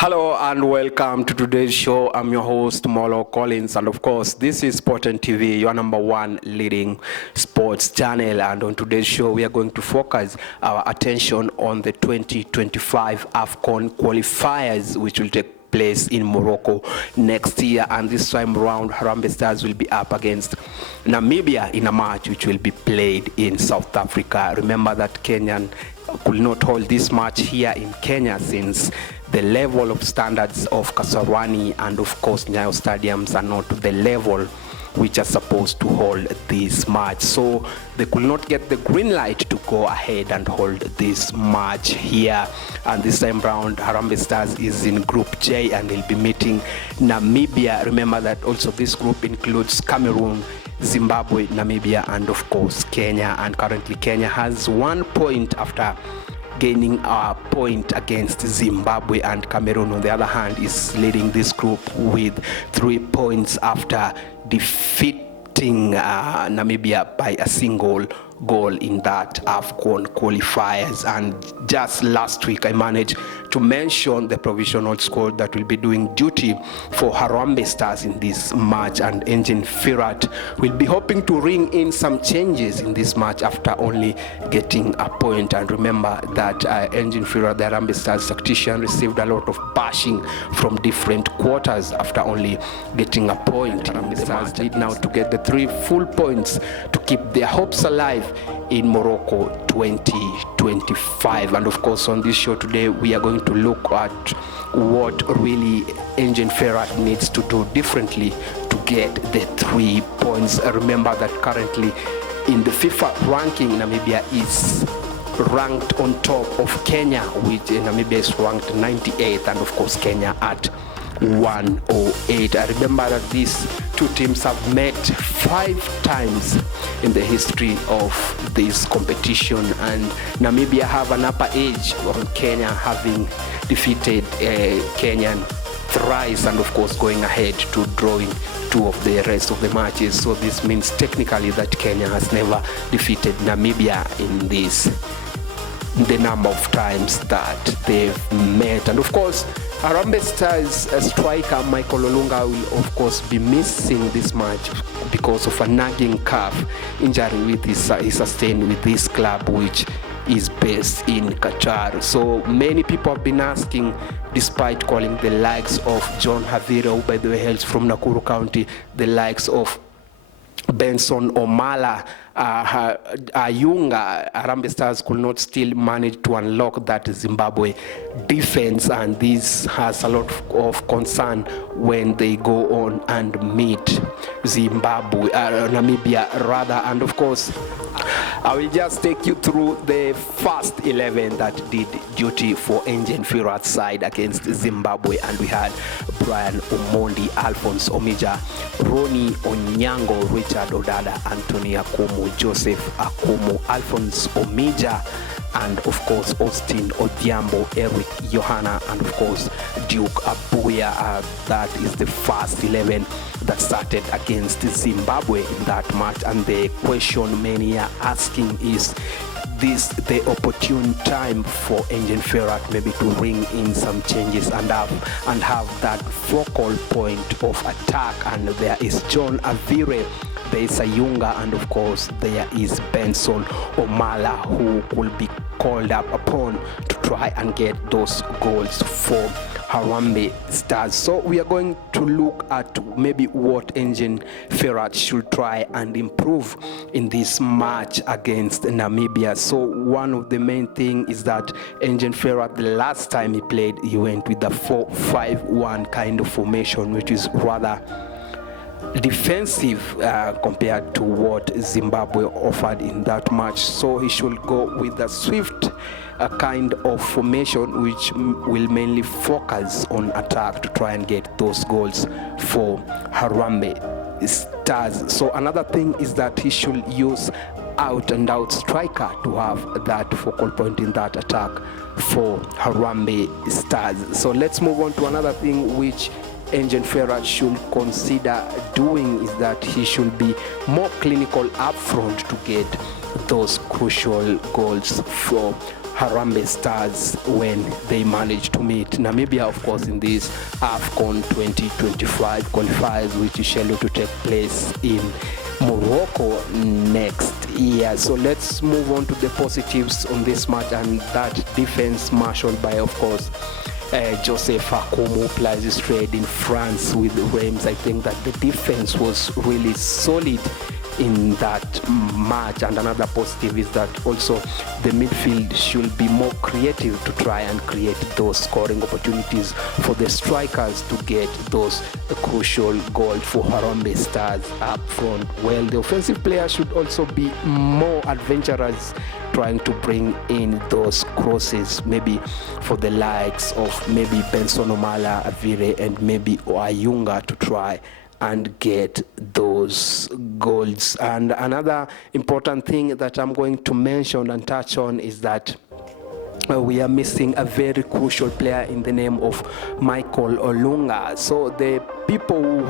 Hello and welcome to today's show. I'm your host Molo Collins, and of course this is Sport and TV, your number one leading sports channel. And on today's show we are going to focus our attention on the 2025 Afcon qualifiers, which will take place in Morocco next year. And this time round, Harambee Stars will be up against Namibia in a match which will be played in South Africa. Remember that Kenyan could not hold this match here in Kenya since the level of standards of Kasarani and of course Nyayo stadiums are not the level which are supposed to hold this match. So they could not get the green light to go ahead and hold this match here. And this time round, Harambee Stars is in Group J and they'll be meeting Namibia. Remember that also this group includes Cameroon, Zimbabwe, Namibia, and of course Kenya. And currently Kenya has 1 point after gaining a point against Zimbabwe, and Cameroon on the other hand is leading this group with 3 points after defeating Namibia by a single goal in that Afcon qualifiers. And just last week I managed to mention the provisional squad that will be doing duty for Harambee Stars in this match, and Engin Firat will be hoping to ring in some changes in this match after only getting a point. And remember that Engin Firat, the Harambee Stars tactician, received a lot of bashing from different quarters after only getting a point. Harambee Stars need now to get the 3 full points to keep their hopes alive in Morocco 2025. And of course on this show today we are going to look at what really Engin Firat needs to do differently to get the 3 points. Remember that currently in the FIFA ranking, Namibia is ranked on top of Kenya, which Namibia is ranked 98th, and of course Kenya at 108. I remember that these two teams have met 5 times in the history of this competition, and Namibia have an upper edge on Kenya, having defeated Kenyan thrice, and of course going ahead to drawing 2 of the rest of the matches. So this means technically that Kenya has never defeated Namibia in the number of times that they've met. And of course Harambee Stars striker Michael Olunga will of course be missing this match because of a nagging calf injury with he sustained with this club, which is based in Qatar. So many people have been asking, despite calling the likes of John Havira, who by the way hails from Nakuru County, the likes of Benson Omala, Ayunga, Harambee Stars could not still manage to unlock that Zimbabwe defense, and this has a lot of concern when they go on and meet Namibia rather. And of course I will just take you through the first 11 that did duty for Engin Firat's side against Zimbabwe. And we had Brian Omondi, Alphonse Omija, Ronnie Onyango, Richard Odada, Anthony Akumu, Joseph Akumu, Alphonse Omija, and of course Austin Odhiambo, Eric Johanna, and of course Duke Abuya. That is the first 11 that started against Zimbabwe in that match. And the question many are asking is this the opportune time for Engin Firat maybe to bring in some changes and have that focal point of attack? And there is John Avire, there is Ayunga, and of course there is Benson Omala, who will be called up upon to try and get those goals for Harambee Stars. So we are going to look at maybe what Engin Firat should try and improve in this match against Namibia. So one of the main things is that Engin Firat, the last time he played, he went with the 4-5-1 kind of formation, which is rather defensive compared to what Zimbabwe offered in that match. So he should go with a swift kind of formation which will mainly focus on attack to try and get those goals for Harambee Stars. So another thing is that he should use out and out striker to have that focal point in that attack for Harambee Stars. So let's move on to another thing which Engin Firat should consider doing, is that he should be more clinical up front to get those crucial goals for Harambee Stars when they managed to meet Namibia, of course, in this Afcon 2025 qualifiers, which is scheduled to take place in Morocco next year. So let's move on to the positives on this match, and that defense marshaled by, of course, Joseph Akomo plays his trade in France with Reims. I think that the defense was really solid in that match, and another positive is that also the midfield should be more creative to try and create those scoring opportunities for the strikers to get those crucial goals for Harambee Stars up front. Well, the offensive players should also be more adventurous, trying to bring in those crosses, maybe for the likes of maybe Benson Omala, Avire, and maybe Oyunga to try and get those goals. And another important thing that I'm going to mention and touch on is that we are missing a very crucial player in the name of Michael Olunga. So the people who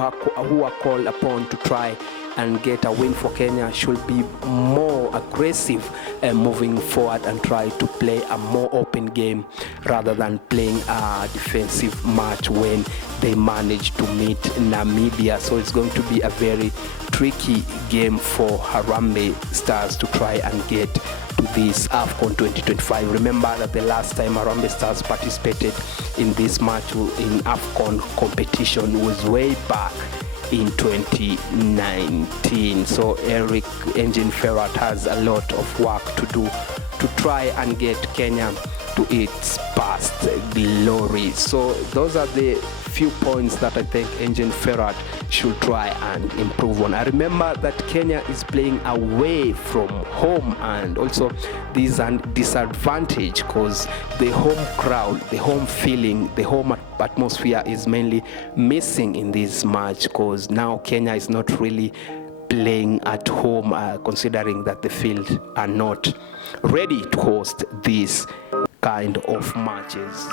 are called upon to try and get a win for Kenya should be more aggressive moving forward and try to play a more open game rather than playing a defensive match when they manage to meet Namibia. So it's going to be a very tricky game for Harambee Stars to try and get to this AFCON 2025. Remember that the last time Harambee Stars participated in this match in AFCON competition was way back in 2019. So Eric Engine Ferrat has a lot of work to do to try and get Kenya to its past glory. So those are the few points that I think Engine Ferrat should try and improve on. I remember that Kenya is playing away from home, and also this is a disadvantage because the home crowd, the home feeling, the home atmosphere is mainly missing in this match, because now Kenya is not really playing at home, considering that the field are not ready to host these kind of matches.